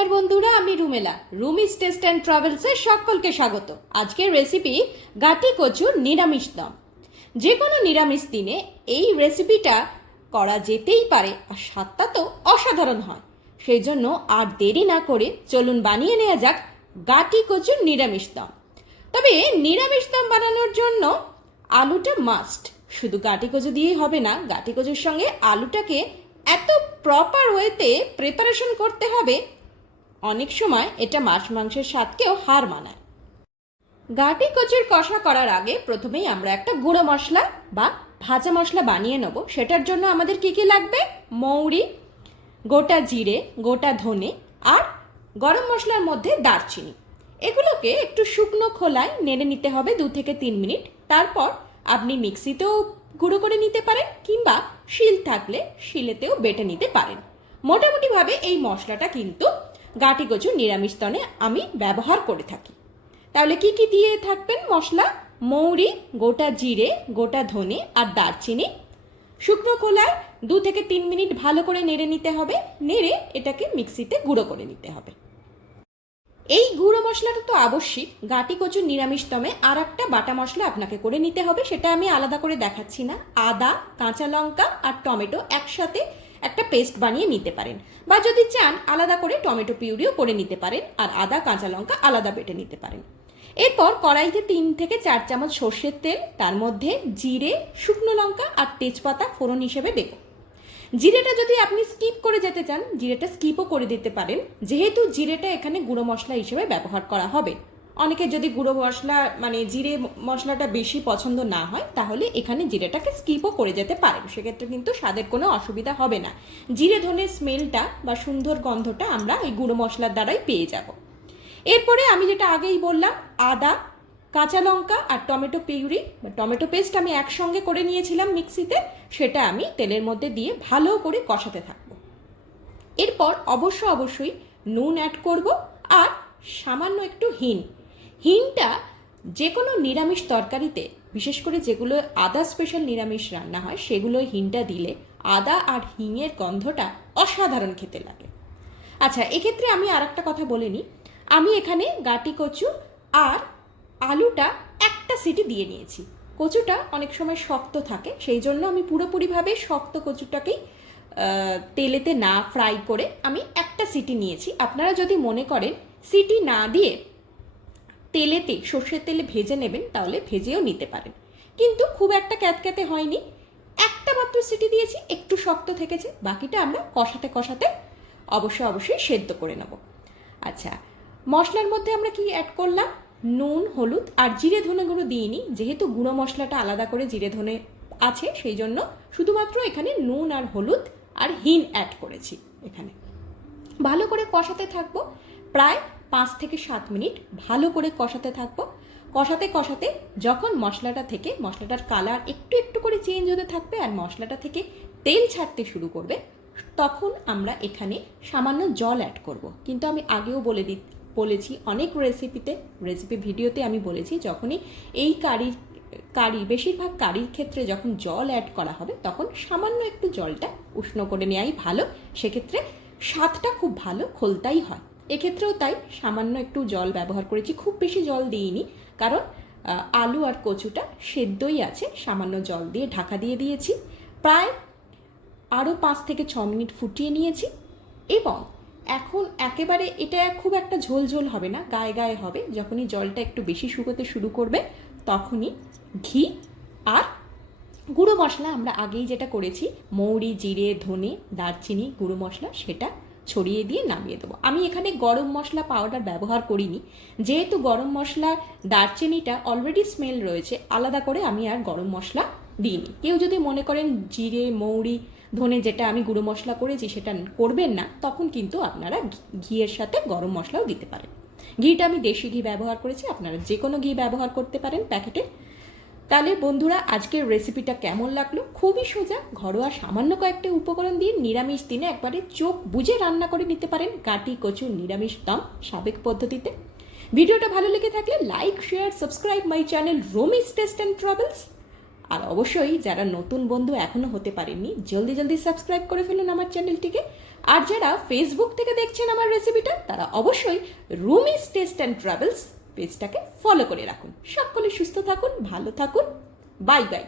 নমস্কার বন্ধুরা, আমি রুমেলা। রুমিস টেস্ট অ্যান্ড ট্রাভেলসের সকলকে স্বাগত। আজকের রেসিপি গাটি কচুর নিরামিষ দম। যে কোনো নিরামিষ দিনে এই রেসিপিটা করা যেতেই পারে, আর স্বাদটা তো অসাধারণ হয়। সেই জন্য আর দেরি না করে চলুন বানিয়ে নেওয়া যাক গাটি কচুর নিরামিষ দম। তবে নিরামিষ দম বানানোর জন্য আলুটা মাস্ট শুধু গাটি কচু দিয়েই হবে না, গাটি কচুর সঙ্গে আলুটাকে এত প্রপার ওয়েতে প্রিপারেশন করতে হবে অনেক সময় এটা মাছ মাংসের স্বাদকেও হার মানায়। গাটি কচুর কষা করার আগে প্রথমেই আমরা একটা গুঁড়ো মশলা বা ভাজা মশলা বানিয়ে নেব। সেটার জন্য আমাদের কি কি লাগবে? মৌরি, গোটা জিরে, গোটা ধনে আর গরম মশলার মধ্যে দারচিনি। এগুলোকে একটু শুকনো খোলায় নেড়ে নিতে হবে দু থেকে তিন মিনিট। তারপর আপনি মিক্সিতেও গুঁড়ো করে নিতে পারেন কিংবা শিল থাকলে শিলেতেও বেটে নিতে পারেন। মোটামুটিভাবে এই মশলাটা কিন্তু গাটি কচুর নিরামিষ স্তনে আমি ব্যবহার করে থাকি। তাহলে কি কি দিয়ে থাকবেন? মশলা, মৌরি, গোটা জিরে, গোটা ধনে আর দারচিনি। শুকনো খোলায় দু থেকে তিন মিনিট ভালো করে নেড়ে নিতে হবে। নেড়ে এটাকে মিক্সিতে গুঁড়ো করে নিতে হবে। এই গুঁড়ো মশলাটা তো আবশ্যিক। গাটি কচুর নিরামিষতমে আর একটা বাটা মশলা আপনাকে করে নিতে হবে, সেটা আমি আলাদা করে দেখাচ্ছি না। আদা, কাঁচা লঙ্কা আর টমেটো একসাথে একটা পেস্ট বানিয়ে নিতে পারেন। বা যদি চান, আলাদা করে টমেটো পিউরিও করে নিতে পারেন আর আদা, কাঁচা লঙ্কা আলাদা বেটে নিতে পারেন। এরপর কড়াইতে তিন থেকে চার চামচ সর্ষের তেল, তার মধ্যে জিরে, শুকনো লঙ্কা আর তেজপাতা ফোড়ন হিসেবে দেবো। জিরেটা যদি আপনি স্কিপ করে যেতে চান, জিরেটা স্কিপও করে দিতে পারেন। যেহেতু জিরেটা এখানে গুঁড়ো মশলা হিসেবে ব্যবহার করা হবে। অনেকে যদি গুঁড়ো মশলা মানে জিরে মশলাটা বেশি পছন্দ না হয়, তাহলে এখানে জিরেটাকে স্কিপও করে যেতে পারেন। সেক্ষেত্রে কিন্তু স্বাদের কোনো অসুবিধা হবে না। জিরে ধনের স্মেলটা বা সুন্দর গন্ধটা আমরা এই গুঁড়ো মশলার দ্বারাই পেয়ে যাব। এরপরে আমি যেটা আগেই বললাম, আদা, কাঁচা লঙ্কা আর টমেটো পিউরি। বা টমেটো পেস্ট আমি একসঙ্গে করে নিয়েছিলাম মিক্সিতে। সেটা আমি তেলের মধ্যে দিয়ে ভালো করে কষাতে থাকব। এরপর অবশ্য অবশ্যই নুন অ্যাড করব আর সামান্য একটু হিং। হিংটা যে কোনো নিরামিষ তরকারিতে, বিশেষ করে যেগুলো আদা স্পেশাল নিরামিষ রান্না হয়, সেগুলোয় হিংটা দিলে আদা আর হিংয়ের গন্ধটা অসাধারণ খেতে লাগে। আচ্ছা এক্ষেত্রে আমি আর একটা কথা বলে নিই। আমি এখানে গাটি কচু আর আলুটা একটা সিটি দিয়ে নিয়েছি। কচুটা অনেক সময় শক্ত থাকে, সেই জন্য আমি পুরোপুরিভাবে শক্ত কচুটাকেই তেলেতে না ফ্রাই করে আমি একটা সিটি নিয়েছি। আপনারা যদি মনে করেন সিটি না দিয়ে তেলেতে সর্ষের তেলে ভেজে নেবেন, তাহলে ভেজেও নিতে পারেন। কিন্তু খুব একটা ক্যাতক্যাতে হয়নি। একটা মাত্র সিটি দিয়েছি, একটু শক্ত থেকেছে, বাকিটা আমরা কষাতে কষাতে অবশ্যই অবশ্যই সেদ্ধ করে নেব। আচ্ছা মশলার মধ্যে আমরা কি অ্যাড করলাম? নুন, হলুদ আর জিরে ধনে গুঁড়ো দিইনি, যেহেতু গুঁড়ো মশলাটা আলাদা করে জিরে ধনে আছে, সেই জন্য শুধুমাত্র এখানে নুন আর হলুদ আর হিন অ্যাড করেছি এখানে। ভালো করে কষাতে থাকব। প্রায় পাঁচ থেকে সাত মিনিট ভালো করে কষাতে থাকব। কষাতে কষাতে যখন মশলাটা থেকে, মশলাটার কালার একটু একটু করে চেঞ্জ হতে থাকবে আর মশলাটা থেকে তেল ছাড়তে শুরু করবে, তখন আমরা এখানে সামান্য জল অ্যাড করব। কিন্তু আমি আগেও বলে দি, বলেছি অনেক রেসিপিতে রেসিপি ভিডিওতে আমি বলেছি যখনই এই কারির, কারি, বেশিরভাগ কারির ক্ষেত্রে যখন জল অ্যাড করা হবে, তখন সামান্য একটু জলটা উষ্ণ করে নেওয়াই ভালো। সেক্ষেত্রে স্বাদটা খুব ভালো, খোলতাই হয়। এক্ষেত্রেও তাই সামান্য একটু জল ব্যবহার করেছি। খুব বেশি জল দিইনি, কারণ আলু আর কচুটা সেদ্ধই আছে, সামান্য জল দিয়ে ঢাকা দিয়ে দিয়েছি। প্রায় আরও পাঁচ থেকে ছ মিনিট ফুটিয়ে নিয়েছি এবং এখন একেবারে এটা খুব একটা ঝোল ঝোল হবে না, গায়ে গায়ে হবে। যখনই জলটা একটু বেশি শুকোতে শুরু করবে, তখনই ঘি আর গুঁড়ো মশলা আমরা আগেই যেটা করেছি, মৌরি, জিরে, ধনে, দারচিনি, গুঁড়ো মশলা সেটা ছড়িয়ে দিয়ে নামিয়ে দেবো। আমি এখানে গরম মশলা পাউডার ব্যবহার করিনি। যেহেতু গরম মশলা দারচিনিটা অলরেডি স্মেল রয়েছে, আলাদা করে আমি আর গরম মশলা দিইনি। কেউ যদি মনে করেন জিরে, মৌরি, ধনে যেটা আমি গুঁড়ো মশলা করেছি সেটা করবেন না, তখন কিন্তু আপনারা ঘিয়ের সাথে গরম মশলাও দিতে পারেন। ঘিটা আমি দেশি ঘি ব্যবহার করেছি, আপনারা যে কোনো ঘি ব্যবহার করতে পারেন প্যাকেটে। তাহলে বন্ধুরা, আজকের রেসিপিটা কেমন লাগল? খুবই সোজা, ঘরোয়া সামান্য কয়েকটা উপকরণ দিয়ে নিরামিষ দিনে একবারে চোখ বুঝে রান্না করে নিতে পারেন কাটি কচুর নিরামিষ দাম সাবেক পদ্ধতিতে। ভিডিওটা ভালো লেগে থাকলে like share subscribe my channel Romis taste and travels আর অবশ্যই যারা নতুন বন্ধু এখনও হতে পারেননি, জলদি জলদি সাবস্ক্রাইব করে ফেলুন আমার চ্যানেলটিকে আর যারা ফেসবুক থেকে দেখছেন আমার রেসিপিটা তারা অবশ্যই রুমিস টেস্ট অ্যান্ড ট্রাভেলস পেজটাকে ফলো করে রাখুন। সকলে সুস্থ থাকুন ভালো থাকুন। Bye bye